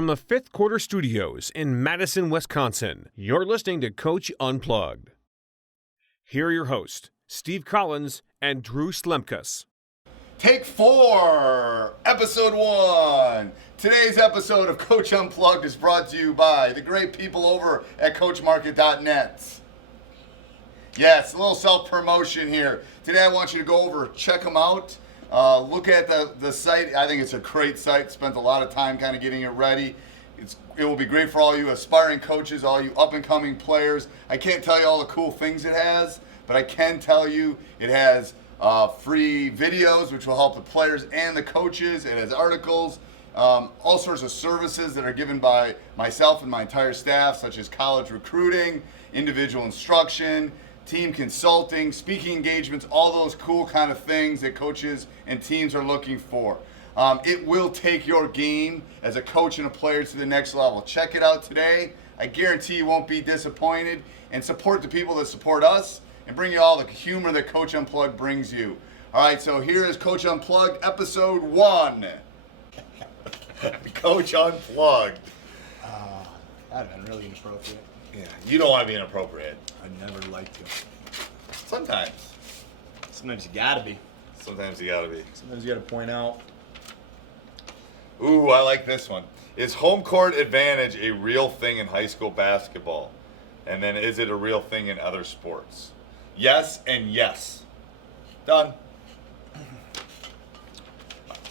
from the Fifth Quarter Studios in Madison, Wisconsin, you're listening to Coach Unplugged. Here are your hosts, Steve Collins and Drew Slemkus. Take 4, Episode 1. Today's episode of Coach Unplugged is brought to you by the great people over at CoachMarket.net. Yes, a little self-promotion here. Today I want you to go over, check them out. Look at the site. I think it's a great site. Spent a lot of time kind of getting it ready. It will be great for all you aspiring coaches, all you up-and-coming players. I can't tell you all the cool things it has, but I can tell you it has free videos, which will help the players and the coaches. It has articles, all sorts of services that are given by myself and my entire staff, such as college recruiting, individual instruction, team consulting, speaking engagements, all those cool kind of things that coaches and teams are looking for. It will take your game as a coach and a player to the next level. Check it out today. I guarantee you won't be disappointed. And support the people that support us and bring you all the humor that Coach Unplugged brings you. All right, so here is Coach Unplugged, Episode 1. Coach Unplugged. That'd have been really inappropriate. Yeah, you don't want to be inappropriate. I never liked to. Sometimes. Sometimes you gotta be. Sometimes you gotta be. Sometimes you gotta point out. Ooh, I like this one. Is home court advantage a real thing in high school basketball? And then is it a real thing in other sports? Yes and yes. Done.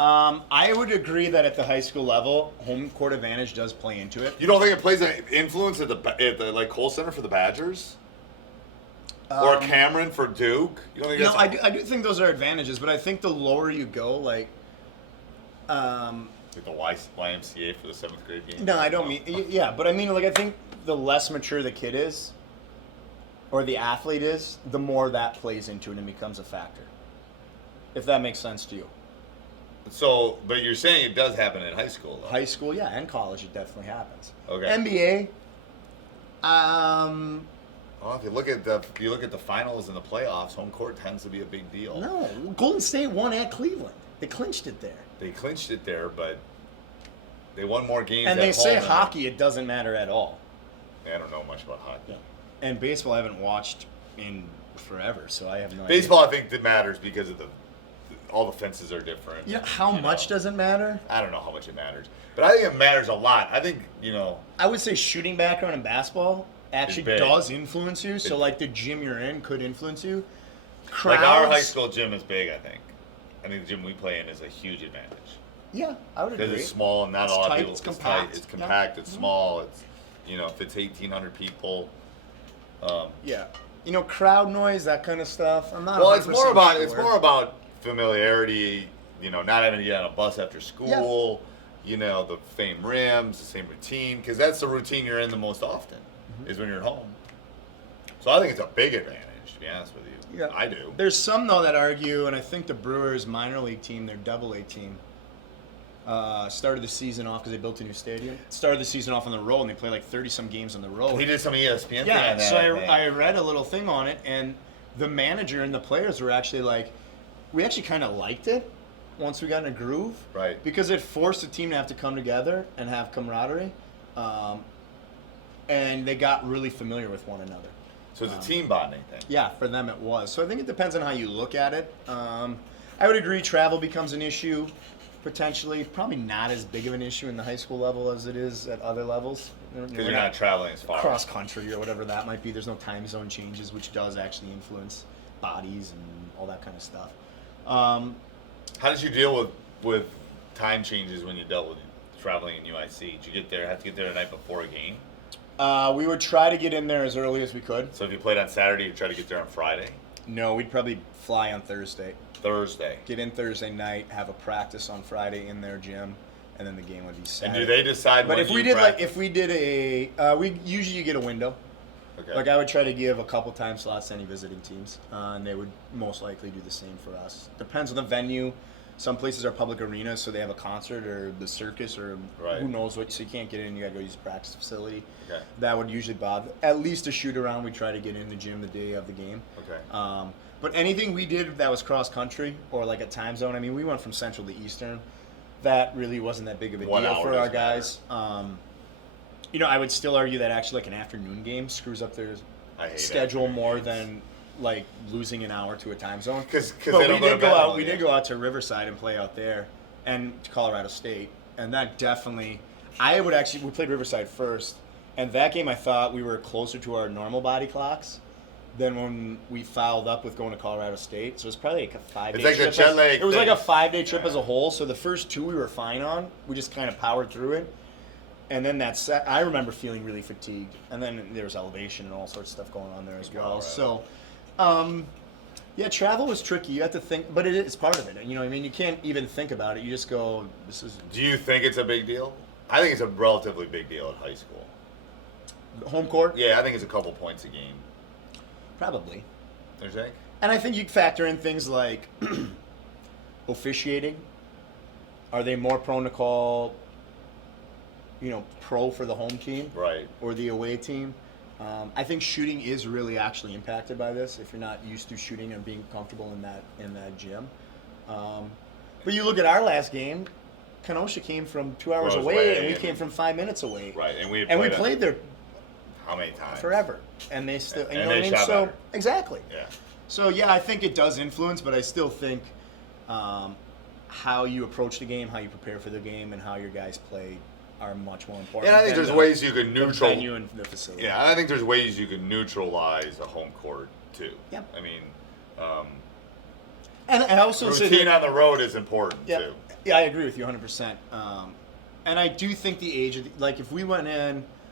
I would agree that at the high school level, home court advantage does play into it. You don't think it plays an influence at the like Kohl Center for the Badgers? Or Cameron for Duke? You don't think No, that's I do think those are advantages, but I think the lower you go, like the YMCA for the 7th grade game? No, I don't mean, yeah, but I mean, like, I think the less mature the kid is, or the athlete is, the more that plays into it and becomes a factor. If that makes sense to you. So, but you're saying it does happen in high school, though. High school, yeah, and college, it definitely happens. Okay. NBA, Well, if you look at the finals and the playoffs, home court tends to be a big deal. no, Golden State won at Cleveland. They clinched it there. They clinched it there, but they won more games And at they say home than hockey, it doesn't matter at all. I don't know much about hockey. Yeah. And baseball, I haven't watched in forever, so I have no Baseball, I think, that matters because of all the fences are different. idea. How much does it matter? I don't know how much it matters, but I think it matters a lot. I think, I would say shooting background in basketball actually big. does influence you. So, like, the gym you're in could influence you. Like our high school gym is big, I think. I think the gym we play in is a huge advantage. Yeah, I would agree. Because it's small and not a lot of people. It's compact. It's compact. Yeah. It's small. It's if it's 1,800 people. Yeah, crowd noise, that kind of stuff. I'm not. Well, it's more about sure. familiarity. Not having to get on a bus after school. Yeah. The same rims, the same routine, because that's the routine you're in the most often. Is when you're at home. So I think it's a big advantage, to be honest with you. Yeah. I do. There's some, though, that argue, and I think the Brewers minor league team, their AA team, started the season off because they built a new stadium. Started the season off on the road, and they played like 30-some games on the road. He did some ESPN thing Yeah, on that, so I read a little thing on it, and the manager and the players were actually like, we actually kind of liked it once we got in a groove. Right. Because it forced the team to have to come together and have camaraderie. And they got really familiar with one another. So it's a team bonding thing. Yeah, for them it was. So I think it depends on how you look at it. I would agree travel becomes an issue, potentially. Probably not as big of an issue in the high school level as it is at other levels. Because you're not traveling as far. Cross country or whatever that might be. There's no time zone changes, which does actually influence bodies and all that kind of stuff. How did you deal with time changes when you dealt with traveling in UIC? Did you have to get there the night before a game? We would try to get in there as early as we could. So if you played on Saturday, you'd try to get there on Friday? No, we'd probably fly on Thursday. Get in Thursday night, have a practice on Friday in their gym, and then the game would be Saturday. And do they decide But when if we did we usually you get a window. Okay. Like I would try to give a couple time slots to any visiting teams, and they would most likely do the same for us. Depends on the venue. Some places are public arenas, so they have a concert or the circus or who knows what, so you can't get in. You got to go use the practice facility. Okay. That would usually bother. At least a shoot around, we try to get in the gym the day of the game. Okay. But anything we did that was cross country or like a time zone, I mean, we went from Central to Eastern. that really wasn't that big of a deal for our guys. I would still argue that actually like an afternoon game screws up their schedule more than like losing an hour to a time zone. But we did go out to Riverside and play out there, and to Colorado State, and that definitely. We played Riverside first, and that game I thought we were closer to our normal body clocks than when we fouled up with going to Colorado State. So it was probably like a 5-day trip. It's like the jet lag. It was like a 5-day trip as a whole. So the first 2 we were fine on. We just kind of powered through it. And then I remember feeling really fatigued. And then there was elevation and all sorts of stuff going on there as well. So, travel was tricky. You have to think, but it's part of it. You can't even think about it. You just go, this is. Do you think it's a big deal? I think it's a relatively big deal at high school. Home court? Yeah, I think it's a couple points a game. Probably. You think? And I think you factor in things like officiating. Are they more prone to call, pro for the home team? Right. Or the away team? I think shooting is really actually impacted by this if you're not used to shooting and being comfortable in that gym. But you look at our last game, Kenosha came from 2 hours away, and we came from 5 minutes away. Right, and we played there. How many times? Forever, and they still. And they shot better. Exactly. Yeah. So I think it does influence, but I still think how you approach the game, how you prepare for the game, and how your guys play are much more important. And I think there's ways you can the venue and the facility. Yeah, I think there's ways you can neutralize a home court too. Yeah. I mean, and I also say routine on the road is important too. Yeah, I agree with you 100%. And I do think the age of if we went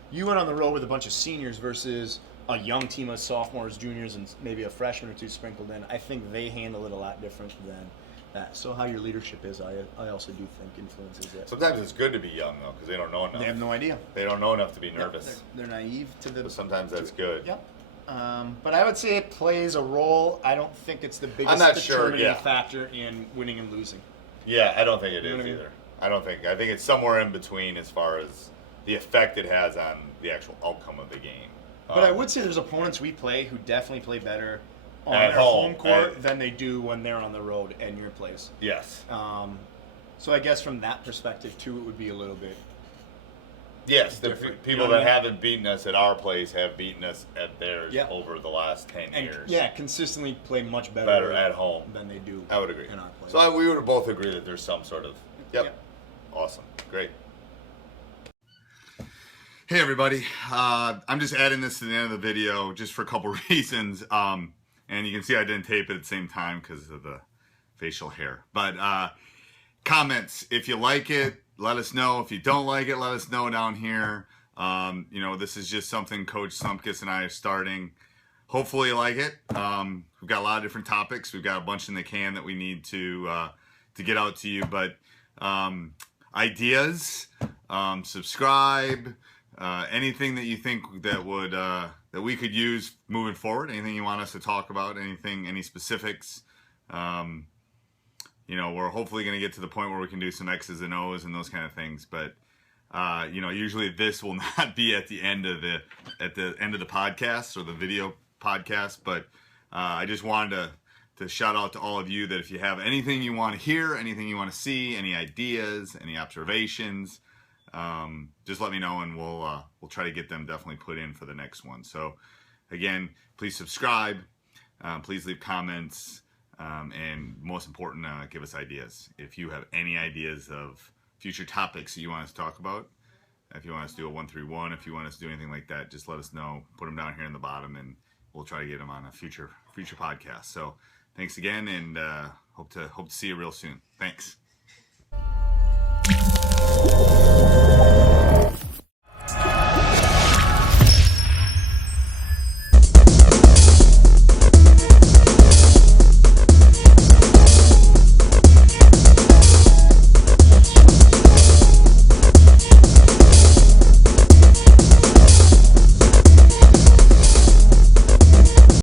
you went on the road with a bunch of seniors versus a young team of sophomores, juniors, and maybe a freshman or two sprinkled in. I think they handle it a lot different than that. So how your leadership is, I also do think influences it. Sometimes it's good to be young though, because they don't know enough. They have no idea. They don't know enough to be nervous. They're naive to the. But sometimes that's good. Yep. But I would say it plays a role. I don't think it's the biggest determining factor in winning and losing. Yeah, I don't think it is what I mean? either. I think it's somewhere in between as far as the effect it has on the actual outcome of the game. But I would say there's opponents we play who definitely play better on at their home court than they do when they're on the road in your place. Yes. So I guess from that perspective too, it would be a little bit. Yes, the people that haven't beaten us at our place have beaten us at theirs over the last 10 years. Yeah, consistently play much better at home than they do. I would agree. In our place. So we would both agree that there's some sort of. Yep. Awesome. Great. Hey everybody, I'm just adding this to the end of the video just for a couple reasons, and you can see I didn't tape it at the same time because of the facial hair. But comments, if you like it, let us know. If you don't like it, let us know down here. This is just something Coach Unplgugged and I are starting. Hopefully you like it. We've got a lot of different topics. We've got a bunch in the can that we need to get out to you. But ideas, subscribe. Anything that you think that would that we could use moving forward, anything you want us to talk about, any specifics, we're hopefully going to get to the point where we can do some X's and O's and those kind of things. But usually this will not be at the end of the podcast or the video podcast. But I just wanted to shout out to all of you that if you have anything you want to hear, anything you want to see, any ideas, any observations. Just let me know and we'll try to get them definitely put in for the next one. So again, please subscribe, please leave comments, and most important, give us ideas. If you have any ideas of future topics that you want us to talk about, if you want us to do a 1-3-1, if you want us to do anything like that, just let us know, put them down here in the bottom, and we'll try to get them on a future podcast. So thanks again, and hope to see you real soon. Thanks.